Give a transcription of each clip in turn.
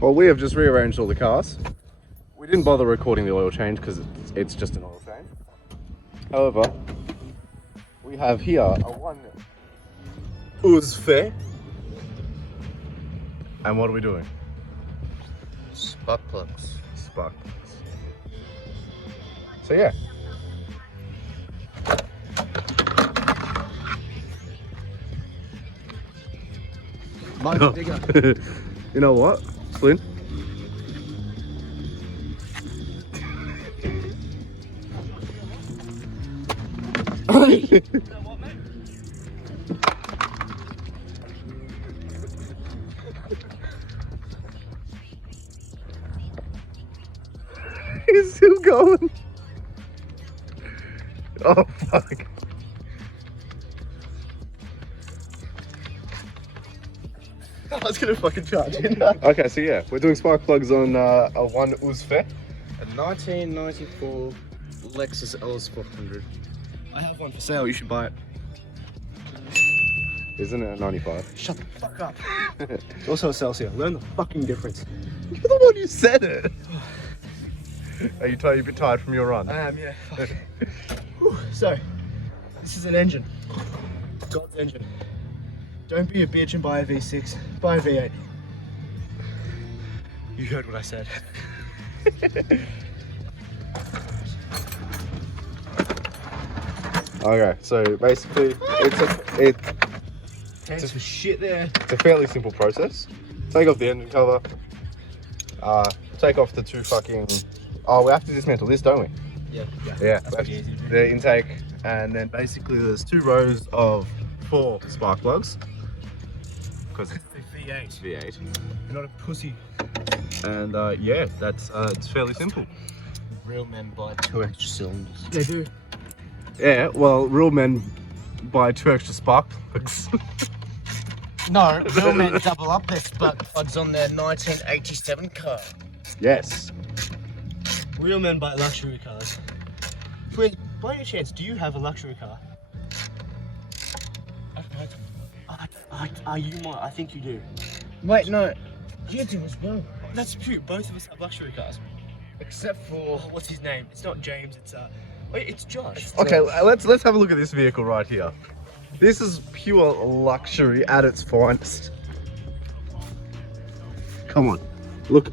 Well, we have just rearranged all the cars. We didn't bother recording the oil change because it's just an oil change. However, we have here a one Uzfe. And what are we doing? Spark plugs. Spark plugs. So yeah. Mine's bigger. You know what, Flynn? He's still going. Oh fuck. I was gonna fucking charge it. Okay, so yeah, we're doing spark plugs on a one Uzfe. A 1994 Lexus Ls400. I have one for sale, you should buy it. Isn't it a 95? Shut the fuck up. It's also a Celsius. Learn the fucking difference. You're the one who said it. Are you tired? You've been tired from your run? I am, yeah. Fuck. Whew, so, this is an engine. God's engine. Don't be a bitch and buy a V6. Buy a V8. You heard what I said. Okay, so basically, Thanks for shit there. it's a fairly simple process. Take off the engine cover. Take off the two fucking. Oh, we have to dismantle this, don't we? Yeah. Yeah. That's pretty easy to do. The intake, and then basically there's 2 rows of 4 spark plugs. Because it's V8. V8. You're not a pussy. And yeah, that's it's fairly simple. Real men buy 2 extra cylinders. They do. Yeah, well, real men buy 2 extra spark plugs. No, real men double up their spark plugs on their 1987 car. Yes. Real men buy luxury cars. Flynn, by any chance, do you have a luxury car? You might. I think you do. Wait, no. You do as well. That's true. Both of us have luxury cars. Except for, what's his name? It's not James, it's Josh. Okay, let's have a look at this vehicle right here. This is pure luxury at its finest. Come on, look.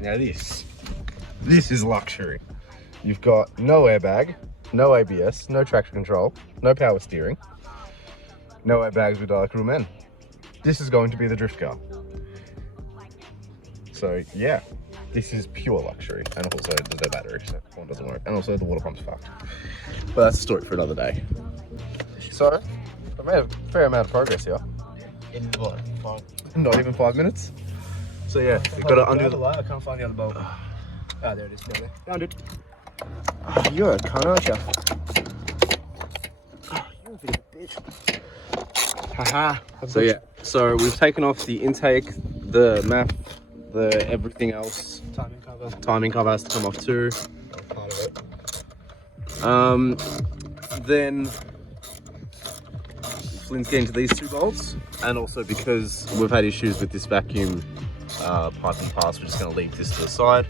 Now this is luxury. You've got no airbag, no ABS, no traction control, no power steering, no airbags with dark room in. This is going to be the drift car. So yeah, this is pure luxury, and also there's no battery, so one doesn't work, and also the water pump's fucked. But that's a story for another day. So I made a fair amount of progress here. In what? Not even 5 minutes. So yeah, we've got to undo the light. I can't find the other bulb. Oh, there it is. Down there. Found it. Oh, you're a cunt, aren't you? Oh, you're a bit of a bitch. Haha. So yeah, so we've taken off the intake, the map, the everything else. Timing cover. Timing cover has to come off too. Part of it. Then Flynn's getting to these 2 bolts, and also because we've had issues with this vacuum pipe and pass, we're just going to leave this to the side.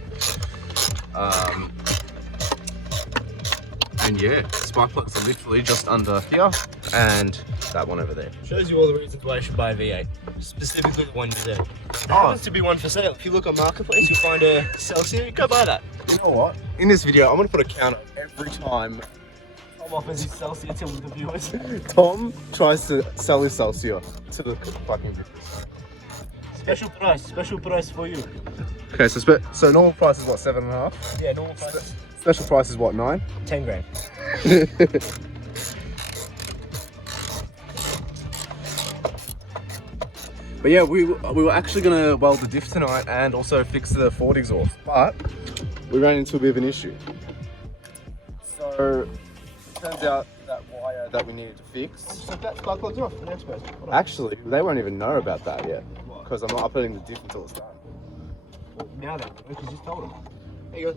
And yeah, spark plugs are literally just under here, and that one over there. Shows you all the reasons why you should buy a V8. Specifically the one you said. There Oh. happens to be one for sale. If you look on Marketplace, you'll find a Celsius. Go buy that. You know what? In this video, I'm going to put a counter every time Tom offers his Celsius to the viewers. Tom tries to sell his Celsius to the fucking drifters. Special price for you. Okay, so normal price is what, 7.5? Yeah, normal price. Special price is what, 9? 10 grand. But yeah, we were actually gonna weld the diff tonight and also fix the Ford exhaust, but we ran into a bit of an issue. So it turns out that wire that we needed to fix. So that spark plugs are off. They're exposed. Actually, they won't even know about that yet because I'm not uploading the diff until it's done. Well, now then, because you just told them. There you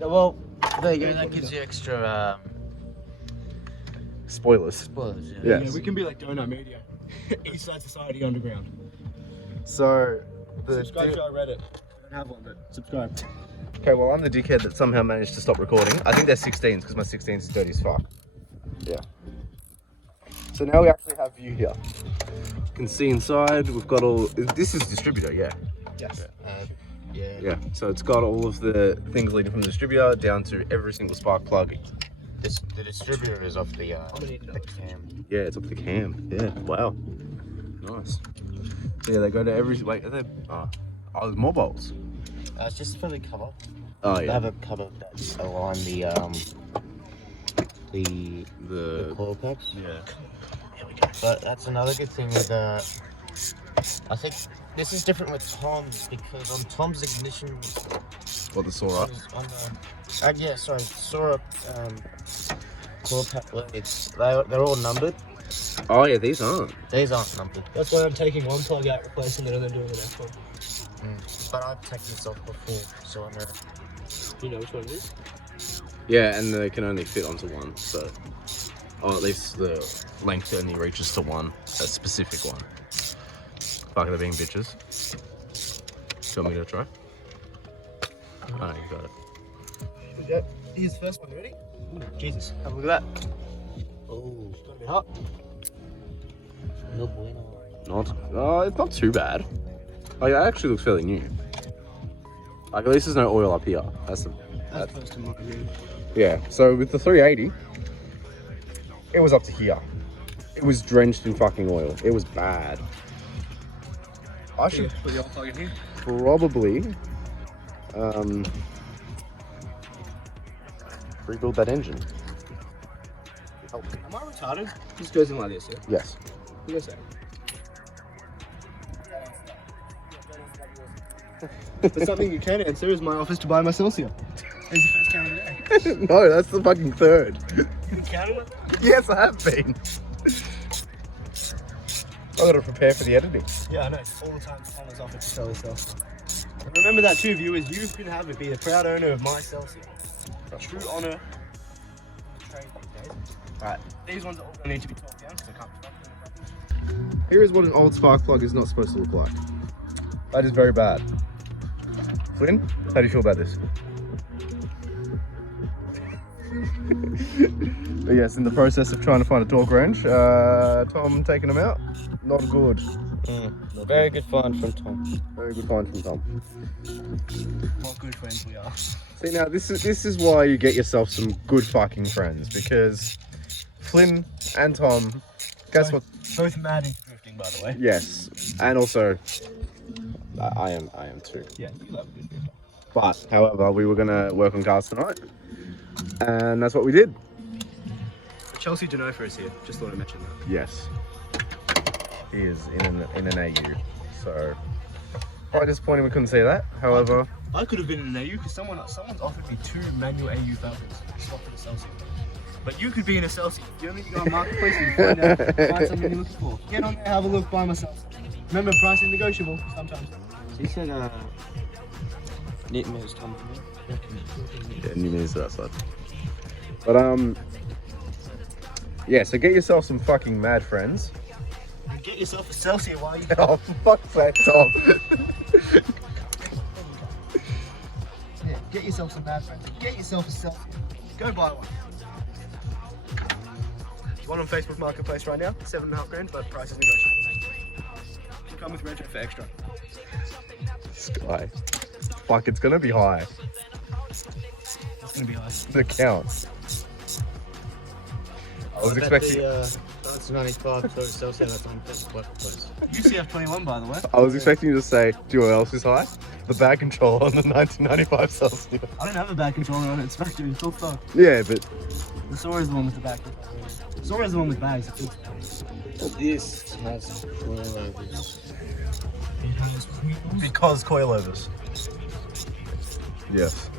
go. Well, there you go. That gives you extra Spoilers. Spoilers, yeah. Yes. Yeah, we can be like Donut Media. Eastside Society Underground. So, Subscribe to our Reddit. I don't have one, but subscribe. Okay, well, I'm the dickhead that somehow managed to stop recording. I think they're 16s because my 16s is dirty as fuck. Yeah. So now we actually have view here. You can see inside, we've got all... This is distributor, yeah. Yes. Yeah. Yeah, so it's got all of the things leading from the distributor down to every single spark plug. The distributor is off the cam. Yeah, it's up the cam. Yeah, wow. Nice. So yeah, they go to every... Wait, are they... Oh, there's more bolts. It's just for the cover. Oh, They yeah. have a cover that's align the coil packs. Yeah. But that's another good thing with I think this is different with Tom's because on Tom's ignition What, the Sora? on the Sora coil pack blades, they're all numbered. Oh, yeah, these aren't. These aren't numbered. That's why I'm taking one plug out, replacing it, and then doing the next one. But I've checked this off before, so I know. You know which one it is? Yeah, and they can only fit onto one, so... Or at least the length only reaches to one, a specific one. Fuck, they're being bitches. Do you want me to try? Oh, you got it. Yeah, here's the first one. Ready? Ooh, Jesus, have a look at that. Oh, It's gonna be hot. no bueno. It's not too bad. Like, that actually looks fairly new. Like, at least there's no oil up here. That's the first time I've used. Yeah, so with the 380, it was up to here. It was drenched in fucking oil. It was bad. I should Put the old plug in here. probably rebuild that engine. Am I retarded? This goes in like this, yeah? Yes. What are you gonna say? But something you can answer is my office to buy my Celsius. There's the first count of the day. No, that's the fucking third. You been counting like that? Yes, I have been. I gotta prepare for the editing. Yeah, I know. All the time Connor's offered to sell himself. And remember that too, viewers. You can have it. Be the proud owner of my Celsius. True honor. of the trade these days. Right. These ones are all gonna need to be torqued down because I can't be them. Here is what an old spark plug is not supposed to look like. That is very bad. Flynn, how do you feel about this? But yes, in the process of trying to find a torque wrench, Tom taking them out. Not good. Very good find from Tom. Very good find from Tom. What good friends we are. See, now this is why you get yourself some good fucking friends, because Flynn and Tom, guess what? Both mad into drifting, by the way. Yes, and also I am too. Yeah, you love a good drifter. But however, we were gonna work on cars tonight, and that's what we did. Chelsea Denofa is here. Just thought I'd mention that. Yes, he is in an AU. So quite disappointing we couldn't see that. However, I could have been in an AU because someone's offered me 2 manual AU Falcons. Swap for the Celsius. But you could be in a Celsius. You only need to go on Marketplace and find something you're looking for. Get on there, have a look, buy myself. Remember, price is negotiable sometimes. He said, Nitmare's Tom. yeah, new means that side. But yeah. So get yourself some fucking mad friends. And get yourself a Celsius while you Oh, for fuck's sake, Tom. Yeah, get yourself some mad friends. Get yourself a Celsius. Go buy one. There's one on Facebook Marketplace right now. 7.5 grand, but price is negotiable. Should come with retro for extra. This guy. Fuck, it's gonna be high. It's gonna be nice. The count. I was expecting. That's 95 so Celsius that's on Marketplace. UCF21, by the way. I was expecting you to say, do you know what else is high? The bag control on the 1995 Celsius. I don't have a back controller on it. It's factory. It's full stock. Yeah, but The Sora is the one with the back controller. Sora is the one with bags. This has coilovers. because coilovers. Yes.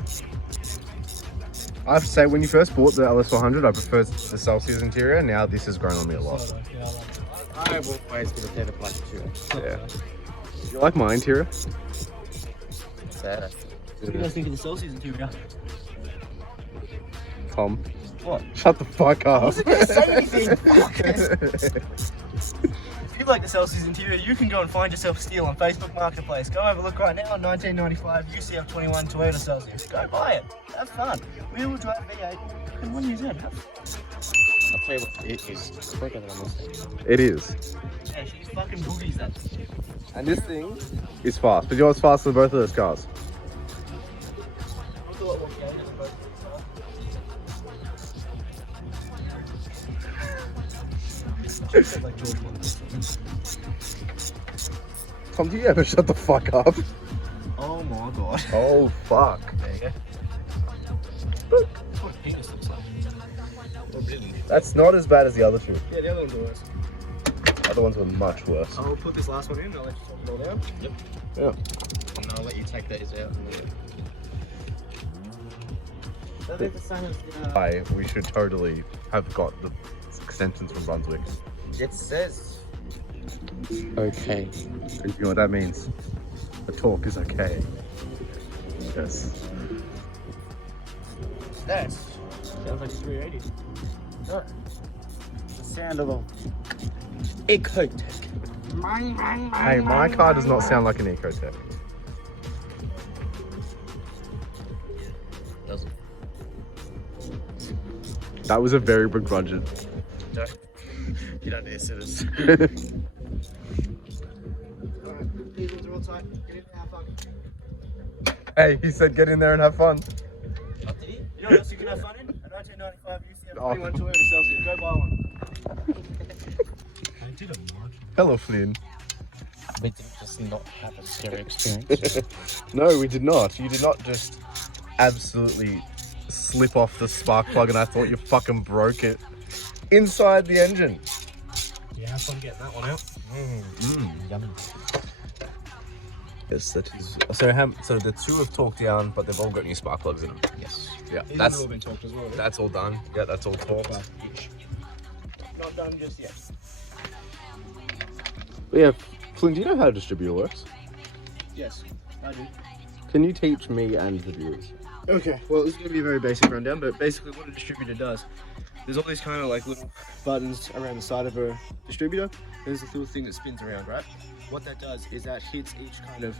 I have to say, when you first bought the Ls400, I preferred the Celsius interior. Now this has grown on me a lot. Yeah, I like it. I will always get a better black too. Yeah. You like my interior? Better. What do you guys think of the Celsius interior? Tom. What? Shut the fuck up. I wasn't gonna say anything. Fuck. If you like the Celsius interior, you can go and find yourself a steal on Facebook Marketplace. Go have a look right now on 1995 UCF21 Toyota Celsius. Go buy it. Have fun. Wheel drive V8. And what is that? Have fun. I'll tell you what, it is quicker than this thing. It is. Yeah, she's fucking boogies that. And this thing is fast. But you know what's faster than both of those cars? I thought what game is both of like George Washington. Tom, do you ever shut the fuck up? Oh my god. Oh, fuck. There you go. That's what a penis looks like. Oh, really? That's not as bad as the other two. Yeah, the other ones are worse. The other ones were much worse. I'll put this last one in, I'll let you talk it all down. Yep. Yeah. And I'll let you take those out. So they're the same as the... We should totally have got the extensions from Brunswick. It says... Okay. You know what that means? The talk is okay. Yes. That. Sounds like 380. The sound of a... Ecotech. Hey, my car does not sound like an Ecotech. Doesn't. That was a very begrudging. You don't answer this. Alright, these ones are all tight. Get in there, have fun. Hey, he said get in there and have fun. Up to you. You know what else you can have fun in? A 1995 UCF 21 Oh. Toyota Celsius. Go buy one. I did a march. Hello, Flynn. We did just not have a scary experience. No, we did not. You did not just absolutely slip off the spark plug and I thought you fucking broke it. Inside the engine. Yeah, have fun getting that one out. Yummy. Yes, that is. So the two have talked down, but they've all got new spark plugs in them. Yes. Yeah, These that's have all been talked as well. Right? that's all done. Yeah, that's all talked. Not done just yet. Yeah, Flynn, do you know how a distributor works? Yes, I do. Can you teach me and the viewers? Okay, well, this is going to be a very basic rundown, but basically what a distributor does, there's all these kind of like little buttons around the side of a distributor. There's this little thing that spins around, right? What that does is that hits each kind of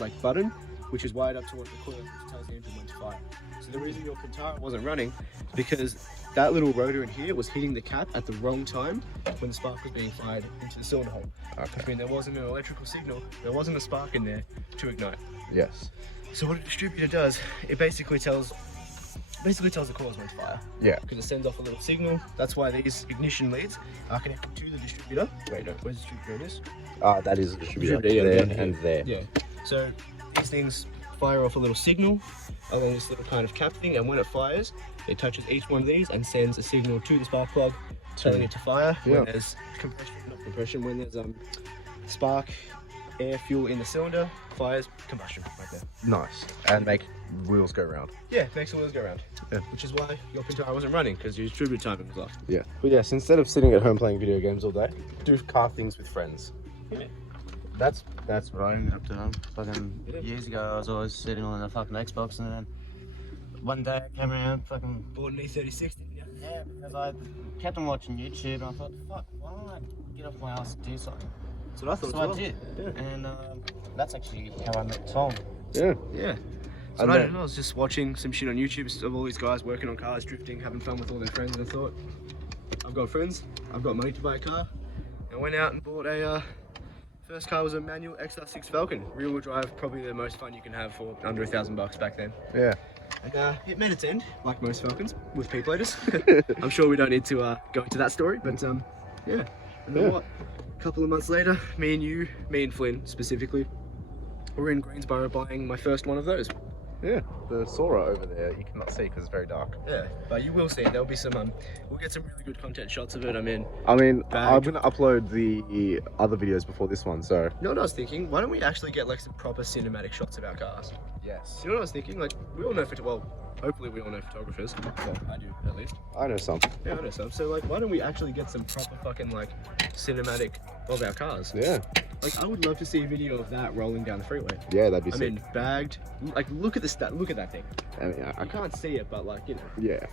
like button, which is wired up to what the coil, which tells the engine when to fire. So the reason your Pintara wasn't running is because that little rotor in here was hitting the cap at the wrong time when the spark was being fired into the cylinder hole. Okay. Which means there wasn't an electrical signal, there wasn't a spark in there to ignite. Yes. So what a distributor does, it basically tells the coils when to fire. Yeah. Because it sends off a little signal. That's why these ignition leads are connected to the distributor. Wait, no, where's the distributor? It is? That is a distributor. Distributor, yeah, There and there. Yeah. So these things fire off a little signal along this little kind of cap thing, and when it fires, it touches each one of these and sends a signal to the spark plug, telling it to fire. Yeah. When there's when there's spark, air, fuel in the cylinder, fires, combustion right there. Nice. And make wheels go round. Yeah, makes the wheels go around. Yeah. Which is why your Pintara wasn't running, because your distributor timing was off. Yeah. But yes, instead of sitting at home playing video games all day, do car things with friends. Yeah. That's what I ended Up to them. Fucking years ago, I was always sitting on the fucking Xbox, and then one day I came around, fucking Bought an E36, didn't you? yeah, because I kept on watching YouTube, and I thought, fuck, why don't I get off my ass and do something? That's what I thought So as I well. did, Yeah. and that's actually how I met Tom. Yeah. Yeah. So And I then- don't know, I was just watching some shit on YouTube of all these guys working on cars, drifting, having fun with all their friends, and I thought, I've got friends, I've got money to buy a car, and went out and bought a, first car was a manual XR6 Falcon, rear-wheel drive, probably the most fun you can have for under $1,000 back then. Yeah. And it met its end, like most Falcons, with P-platers. I'm sure we don't need to go into that story, but yeah. And then Yeah. what? A couple of months later, me and Flynn specifically, were in Greensboro buying my first one of those. Yeah. The Sora over there, you cannot see because it's very dark. Yeah, but you will see. There'll be some. We'll get some really good content shots of it. I mean, I'm Bag. gonna upload the other videos before this one, so. you know what I was thinking? Why don't we actually get like some proper cinematic shots of our cars? Yes. You know what I was thinking? Like, we all know hopefully we all know photographers. Well, I do at least. I know some. Yeah, I know some. So like, why don't we actually get some proper fucking like cinematic of our cars? Yeah. Like, I would love to see a video of that rolling down the freeway. Yeah, that'd be I sick. mean, bagged. Like, look at the look at that thing. I mean, I can't see it, but like, you know. yeah.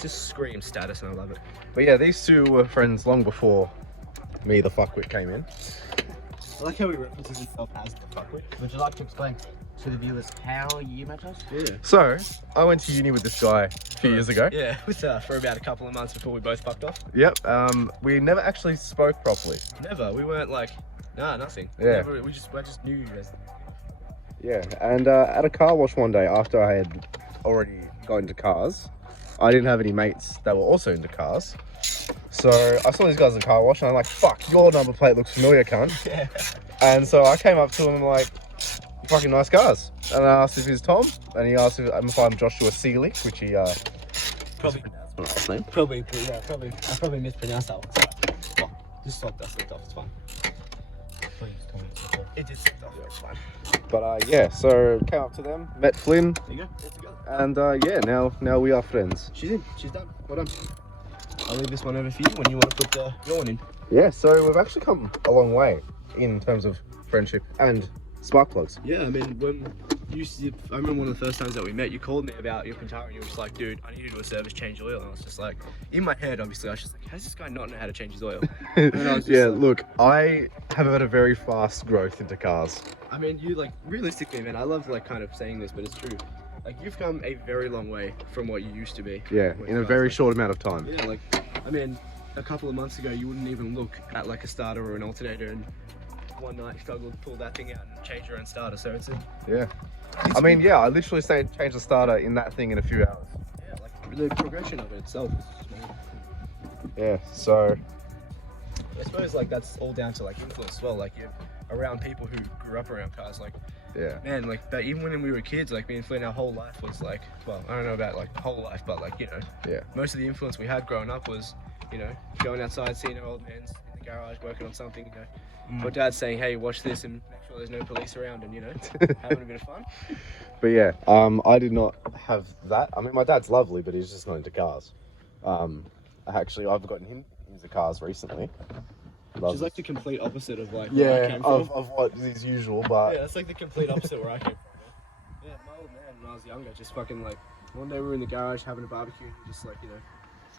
just screams status, and I love it. But yeah, these two were friends long before me, the fuckwit, came in. I like how he references himself as the fuckwit. Would you like to explain to the viewers how you met us? Yeah. So, I went to uni with this guy a few years ago. Yeah, with for about a couple of months before we both fucked off. Yep, we never actually spoke properly. Never. We weren't like, nah, nothing. Yeah. Never, I just knew you guys. Yeah, and at a car wash one day after I had already got into cars, I didn't have any mates that were also into cars. So I saw these guys in the car wash and I'm like, fuck, your number plate looks familiar, cunt. Yeah. And so I came up to him and I'm like, fucking nice cars. And I asked if he's Tom, and he asked if I'm Joshua Seeley, which he Probably. my last name. Probably. I probably mispronounced that one. Oh, just slipped off. It's fine. It did slip off. It's fine. But yeah, so came up to them, met Flynn, There you go. There you go. and yeah, now we are friends. She's in. She's done. Well done. I'll leave this one over for you when you want to put your one in. Yeah, so we've actually come a long way in terms of friendship and spark plugs. Yeah, I mean, I remember one of the first times that we met, you called me about your Pintara and you were just like, dude, I need to do a service, change oil. And I was just like, in my head, obviously, I was just like, how does this guy not know how to change his oil? And I was just Yeah, like, look, I have had a very fast growth into cars. I mean, you like, realistically, man, I love like kind of saying this, but it's true. Like, you've come a very long way from what you used to be. Yeah, with in a cars, very like, short amount of time. Yeah, like, I mean, a couple of months ago, you wouldn't even look at like a starter or an alternator, and one night you struggled to pull that thing out and change your own starter. So it's Yeah. I mean, yeah, I literally changed the starter in that thing in a few hours. yeah, like the progression of it itself is just amazing. Yeah, so I suppose like that's all down to like influence as well. Like you're around people who grew up around cars. Like yeah. man, like that even when we were kids, like me and Flynn, our whole life was like, well, I don't know about like whole life, but like, you know, Yeah. most of the influence we had growing up was, you know, going outside, seeing our old man's in the garage working on something, you know. My dad's saying, hey, watch this and make sure there's no police around, and you know, having a bit of fun. But yeah, I did not have that. I mean, my dad's lovely, but he's just not into cars. Actually, I've gotten him into cars recently. Which is like the complete opposite of like where I Yeah, came from. of what is usual, but Yeah, that's like the complete opposite where I came from. Yeah, my old man when I was younger, just fucking like one day we were in the garage having a barbecue, and he just like, you know,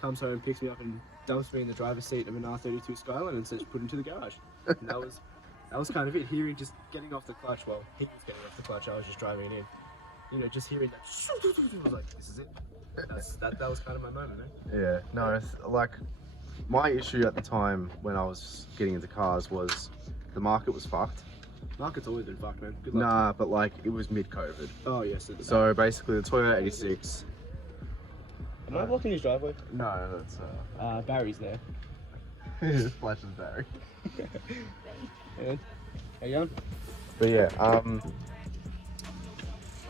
comes home, picks me up and dumps me in the driver's seat of an R32 Skyline and says put into the garage. And that was kind of it. Hearing just getting off the clutch, well, he was getting off the clutch, I was just driving it in. You know, just hearing that, I was like, this is it. That was kind of my moment, man. yeah, no, it's like my issue at the time when I was getting into cars was the market was fucked. Market's always been fucked, man. Good luck. Nah, but like it was mid-COVID. Oh yes. So basically, the Toyota 86. Am I blocking his driveway? No, that's Barry's there. Flash's Barry. Yeah. How you going? But yeah,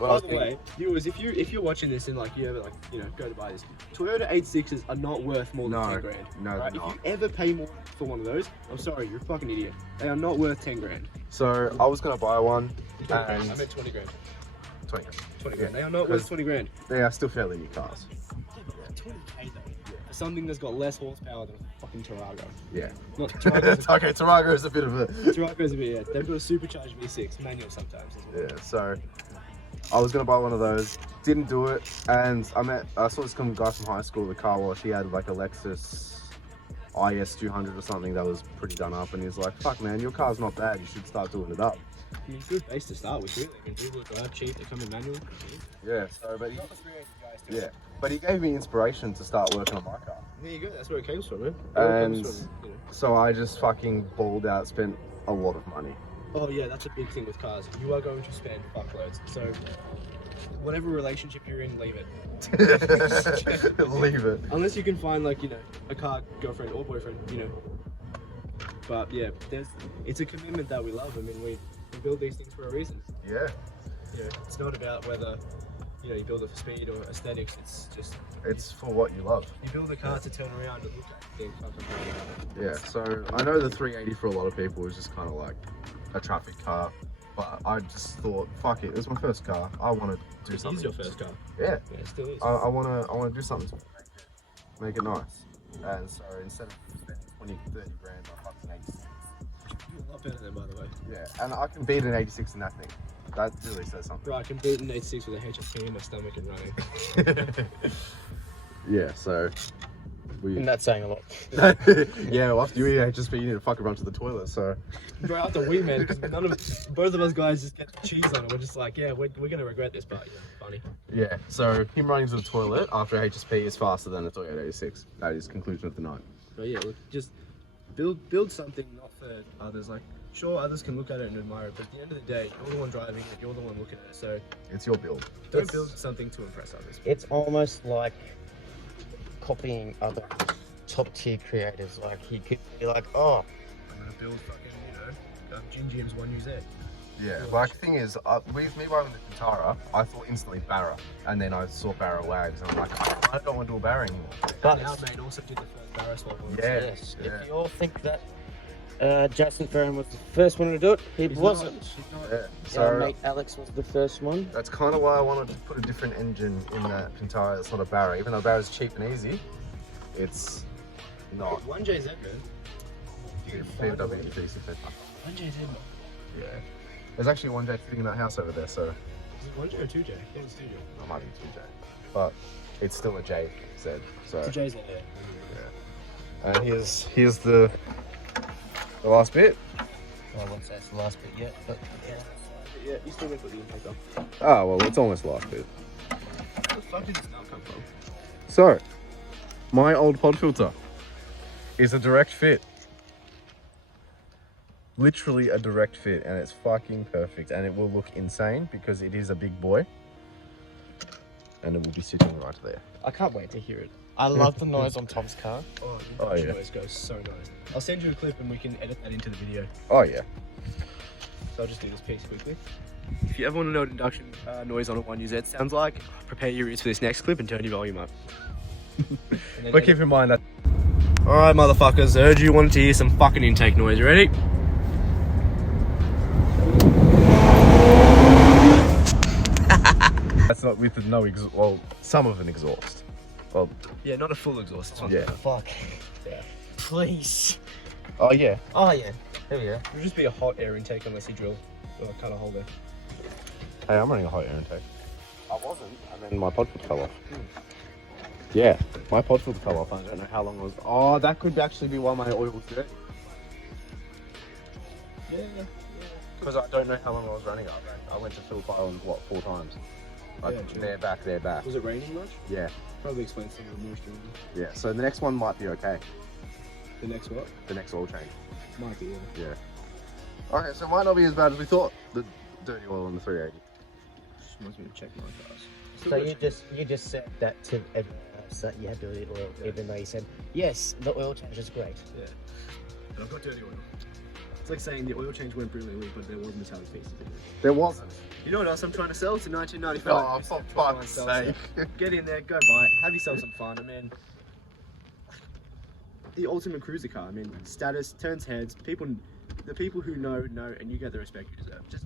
By the way, viewers, if you're watching this and like you ever like, you know, go to buy this, Toyota 86s are not worth more than No, 10 grand. no, right? they're If not. you ever pay more for one of those, I'm sorry, you're a fucking idiot. They are not worth 10 grand. So I was gonna buy one, I and meant 20 grand. 20. 20 grand. They are not worth 'Cause- 20 grand. They are still fairly new cars. 20k though. For something that's got less horsepower than a fucking Tarago. Yeah. Not Tarago's, Okay, Tarago is a bit of a. Tarago's a bit, yeah. They've got a supercharged V6, manual sometimes as well. Yeah. So I was gonna buy one of those, didn't do it, and I saw this guy from high school at the car wash. He had like a Lexus IS200 or something that was pretty done up, and he's like, "Fuck, man, your car's not bad. You should start doing it up." I mean, good base to start with, really. I mean, people drive cheap, they come in manual. Yeah. So, but he, Not the 380 guys do. yeah, but he gave me inspiration to start working on my car. There you go, that's where it came from, man. It And- comes from, you know. So I just fucking balled out, spent a lot of money. Oh yeah, that's a big thing with cars. You are going to spend fuckloads. So whatever relationship you're in, leave it. Leave it. Unless you can find like, you know, a car girlfriend or boyfriend, you know. But yeah, it's a commitment that we love. I mean, we build these things for a reason. Yeah. You know, it's not about whether, you know, you build it for speed or aesthetics. It's just It's for what you love. you build a car to turn around and look at and think, fucking Yeah. So I know the 380 for a lot of people is just kind of like a traffic car, but I just thought, fuck it. It was my first car. I want to do it something. is your first car. Yeah. Yeah, it still is. I want to do something to make it nice. And so instead of spending 20, 30 grand, I fucking 86. You're a lot better than, by the way. Yeah. And I can beat an 86 in that thing. That really says something. Right, I can beat an 86 with a HFP in my stomach and running. Yeah, so we. And that's saying a lot. Yeah, well, after you eat HSP, you need to fucking run to the toilet. So Bro, after we man, because both of us guys just get cheese on it. We're just like, yeah, we're gonna regret this, but yeah, funny. yeah, so him running to the toilet after HSP is faster than a Toyota 86. That is conclusion of the night. But yeah, look, just build something not for others. Like, sure, others can look at it and admire it, but at the end of the day, you're the one driving it, you're the one looking at it. So It's your build. don't build something to impress others. It's almost like copying other top tier creators. Like he could be like, oh, I'm gonna build fucking, Gin Jim's 1UZ. Yeah, like the thing is, with me riding the Kintara, I thought instantly Barra, and then I saw Barra Wags, and I'm like, I don't want to do a Barra anymore. but Our mate also did the first Barra swap on. Yeah. yes, yeah. if you all think that Jason Ferrin was the first one to do it, he wasn't. Yeah, Our so mate Alex was the first one. that's kind of why I wanted to put a different engine in that Kintara. It's not a Barra, even though Barra's cheap and easy. It's not. 1JZ, man. BMW DC Pepper. 1JZ, man. Yeah. There's actually one J sitting in that house over there, so Is it 1J or 2J? Yeah, it's 2J. I might be 2J, but it's still a J Z. So 2J's there. and here's the last bit. I won't say it's the last bit yet, but yeah. Yeah, you still gonna put the impact on. Ah, well, it's almost the last bit. Where the fuck did this now come from? So, my old pod filter is a direct fit. Literally a direct fit, and it's fucking perfect, and it will look insane because it is a big boy, and it will be sitting right there. I can't wait to hear it. I love the noise on Tom's car. Oh, Oh, yeah. noise goes so nice. I'll send you a clip and we can edit that into the video. Oh yeah. So I'll just do this piece quickly. If you ever want to know what induction noise on a 1UZ sounds like, prepare your ears for this next clip and turn your volume up. But keep in mind that. Alright, motherfuckers, I heard you wanted to hear some fucking intake noise. You ready? That's not with no exhaust. Well, some of an exhaust. Well, Yeah, not a full exhaust. It's not yeah. Fuck. Yeah. Please. Oh yeah. Oh yeah. There we go. It would just be a hot air intake unless you drill a kind of hole there. Hey, I'm running a hot air intake. I wasn't, and then my pod filter fell off. Yeah, my pod filter fell off. I don't know how long it was. Oh, that could actually be why my oil was dirty. Yeah. Because I don't know how long I was running it. I went to fill pylons, what, 4 times? Like, Yeah, true. they're back. Was it raining much? Yeah, Probably explains some of the moisture. yeah. So the next one might be okay. The next what? The next oil change. Might be, yeah. Yeah. Okay, so it might not be as bad as we thought. The dirty oil on the 380. Just wants me to check my cars. So you just said that to everyone else that you had dirty oil, even though you said yes, the oil change is great. Yeah. And I've got dirty oil. It's like saying the oil change went brilliantly, but there was metallic pieces in it. There wasn't. You know what else I'm trying to sell? It's a 1995. Oh, for fuck's sake. Get in there, go buy it, have yourself some fun. I mean, the ultimate cruiser car. I mean, status turns heads. The people who know, and you get the respect you deserve. Just